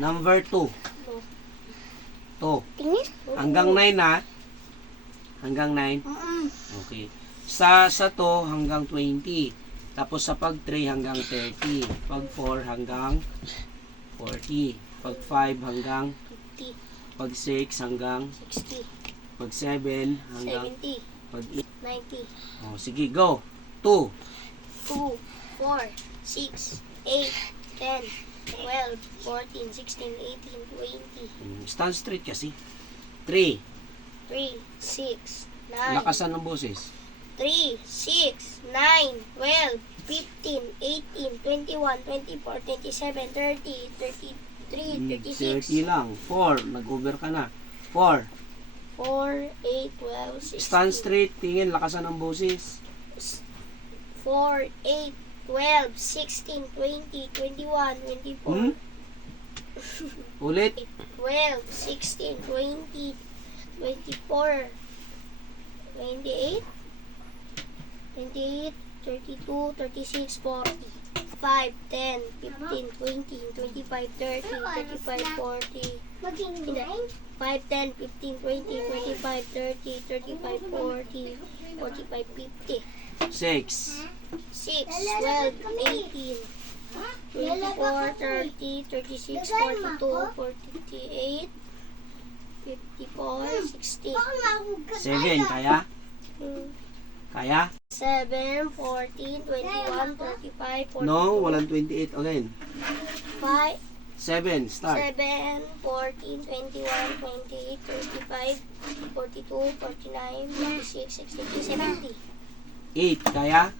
Number 2. 2. Tingin? Hanggang 9 na. Hanggang 9. Okay. Sa 2 hanggang 20. Tapos sa pag 3 hanggang 30. Pag 4 hanggang 40. Pag 5 hanggang 50, pag 6 hanggang 60, pag 7 hanggang 70, pag 90, oh, sige, go. 2. 2, 4, 6, 8, 10, 12, 14, 16, 18, 20, Stand straight kasi. 3. 3, 6, 9, Lakasan ng boses. 3, 6, 9, 12, 15, 18, 21, 24, 27, 30, 33, 30 36, lang. 4. Nag-over ka na. 4. 4, 8, 12, 16, Stand straight. Tingin. Lakasan ng boses. 4, 8, 12, 16, 20, 21, 24, Ulit. 12, 16, 20, 24, 28, 28, 32, 36, 40, 5, 10, 15, 20, 25, 30, 35, 40, 5, 10, 15, 20, 25, 30, 35, 40, 45, 50, 6. 6, 12, 18, 24, 30, 36, 42, 48, 54, 60. 7. Kaya? Kaya? 7, 14, 21, 35, 42. No. Walang 28. Again. 5, 7. Start. 7, 14, 21, 28, 35, 42, 49, 46, 63, 70. 8. Kaya?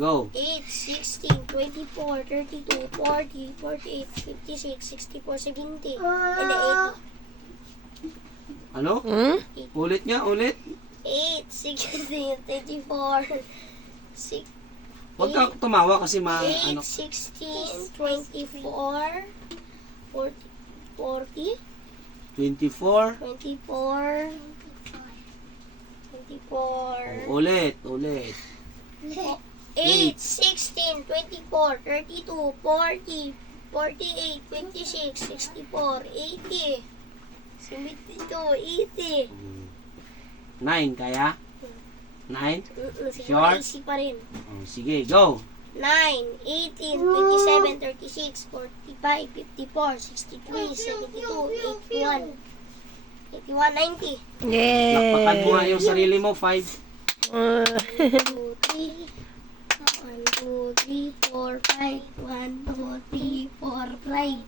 Go. 8, 16, 24, 32, 40, 48, 56, 64, 70, and 80. Ano? Ulit niya. Ulit. 8, 16, 24, 6, Huwag ka tumawa kasi 8, ano. 16, 24, 40, 40, 24. 24, 24, Ulit. Ulit. 8, 16, 24, 32, 40, 48, 56, 64, 80, 72, 80. 9. Kaya? 9. Siguro Sure? easy pa rin. Oh, sige. Go. 9, 18, 27, 36, 45, 54, 63, 72, 81, 81, 90. Lakpakan mo nga yung sarili mo. 5. 1, 2, 3, 1, 2, 3, 4, 5, 1, 2, 3, 4, 5,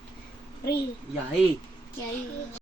3. Yahi. Kaya